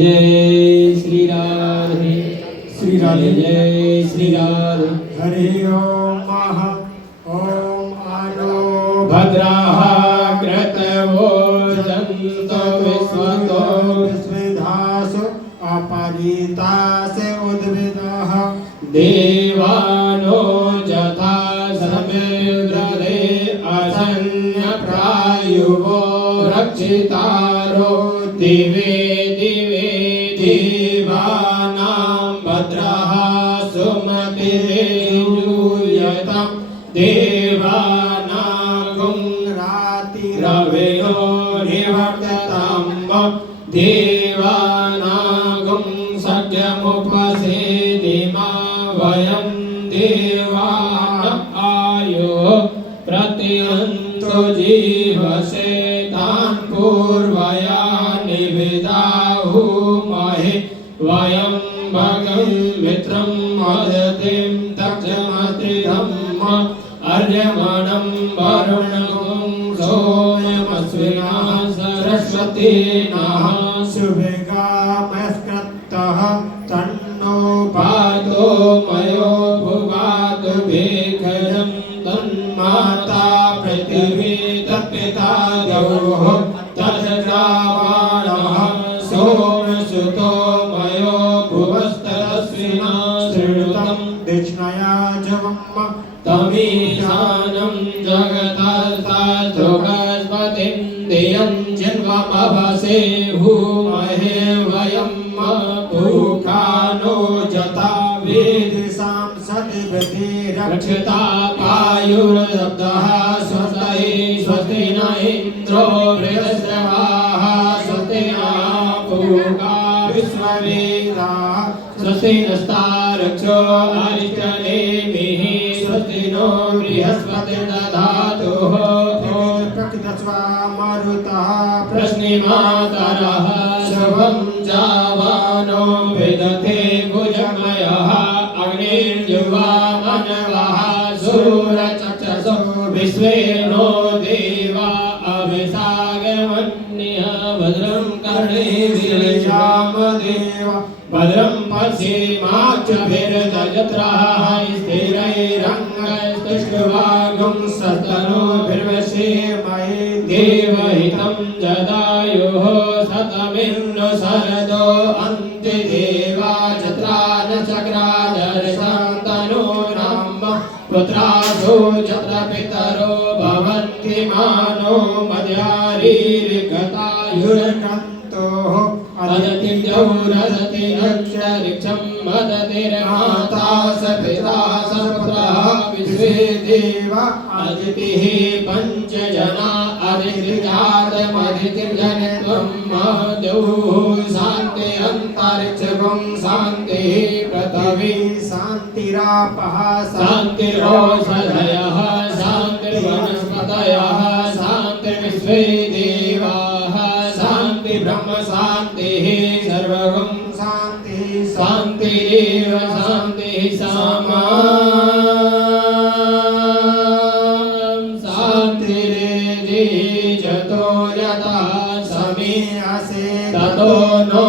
जय श्री राधे श्री राधे जय श्री राधे। हरि ओम ओम आनो भद्राः क्रतवो जन्तु विश्वतो विश्वधासु अपरितासे उद्भिदः देवानो यथा समिद्रदे असन्न प्रायुवो रक्षितारो दिवे दिवे देवानां भद्रः सुमतिर्यूयतं देवानां रातिरवयो निवर्ततां देवानां सख्यमुपसेदिमा वयं देवान आयो प्रतिहन्तो जीवसे तान् पूर्वया निविदाहुमहे वयं भगं मित्रं मदतिं तक्षमत्रिधम्म अर्यमणं वरुणं सोमस्विना सरस्वती नः शुभगामस्कृतः तन्नो पादो मयो भुवातु भेखरं तन्माता पृथिवी तत्पिता द्यौः तद्रावाणः सोमसुतो मयो भुवस्तस्विना श्रुतं दक्षिणया जवम् तमीशानं जगतस्तुगस्पतिं धियं जिन्वमभसे भूमहे वयं भूखानो जता वेदिसां सतिवति रक्षता पायुर्दब्धः स्वस्ति स्वस्ति न इन्द्रो बृहस्पतिः स्वस्ति न पूर्वा विश्ववेदाः स्वस्ति नस्तारक्षो अरिष्टनेमिः स्वस्ति नो बृहस्पतिर्दधातुः प्रकृतस्वा मरुतः प्रश्निमातरः शुभं जावानो विदधे भुजमयः अग्निर्युवा मनवः सूरचक्षसो विश्वे नो देवा अभिसागमन्यः भद्रं कर्णेभिर्यजाम देवा भद्रं पश्येमाक्षभिर्दजत्राः स्थिरैरङ्गस्तुष्टुवागुं सतनोभिर्वशेमहे देवहितं जदायुः शतमिन्नु शरदो अन्ति देवा चत्रान चक्रादर्शन्तनो नाम पुत्रासो चत्र पितरो भवन्ति मानो मद्यारीरिकतायुर्नन्तोः अदति द्यौरदति नक्षरिक्षं मदतिर्माता स पिता स पुत्रः विश्वे देवा अदितिः पञ्चजना अदितिर्जातमदितिर्जनत्वं महद्यौः शान्ति अन्तरिक्षं शान्तिः पृथिवी शान्तिरापः शान्तिरोषधयः शान्तिर्वनस्पतयः शान्तिर्विश्वे देवाः शान्ति ब्रह्म शान्तिः सर्वगं शान्तिः शान्तिरेव शान्तिः सामा शान्तिरेजतो यतः समे असे ततो नो